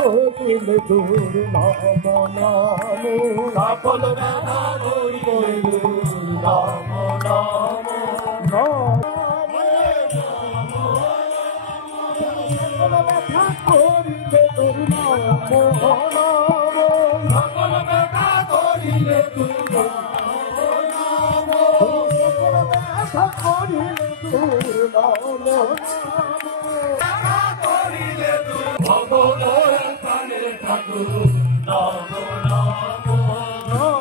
করিলে তোর নাম নাম সকল ব্যথা করিলে নাম নাম ব্যথা করিলে তোর নাম নাম সকল ব্যথা করিলে তোর নাম ব্যথা করিলে তোর নাম করিলে তোর ভগবান কানে ঠাকুর নাম নাম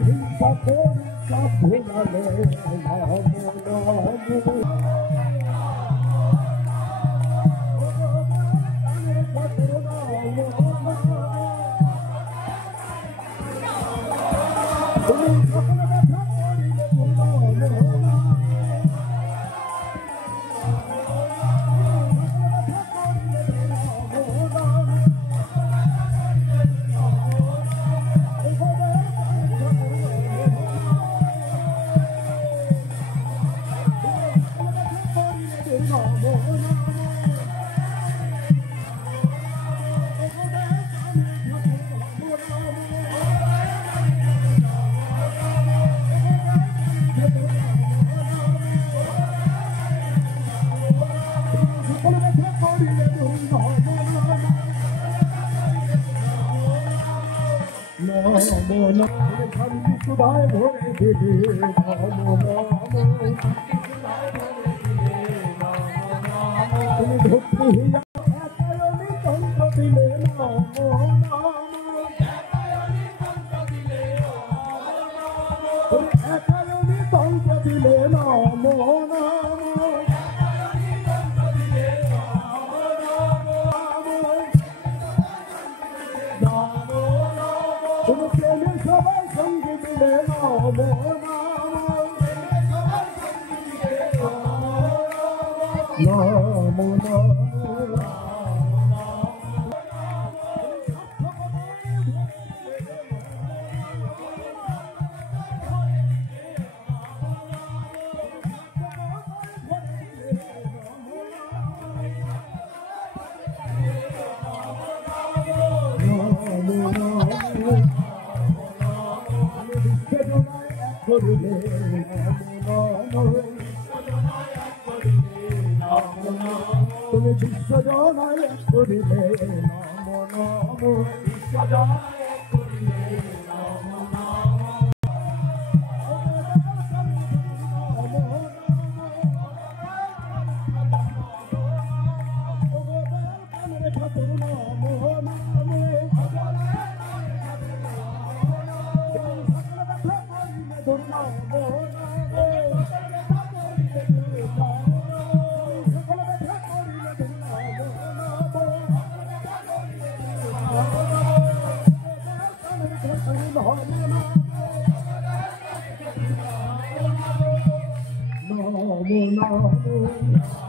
হিংসা করে সব ভোলালে সুধায় ভরে দেবে তুমি ভক্তি হইয়া তন্ত্র দিলে একারণী তন্ত্র দিলে নম তুমি প্রেমে সবাই সঙ্গে দিলে নম তুমি বিশ্বজনায় করিলে নম নম বিশ্বজনায় করিলে নম no.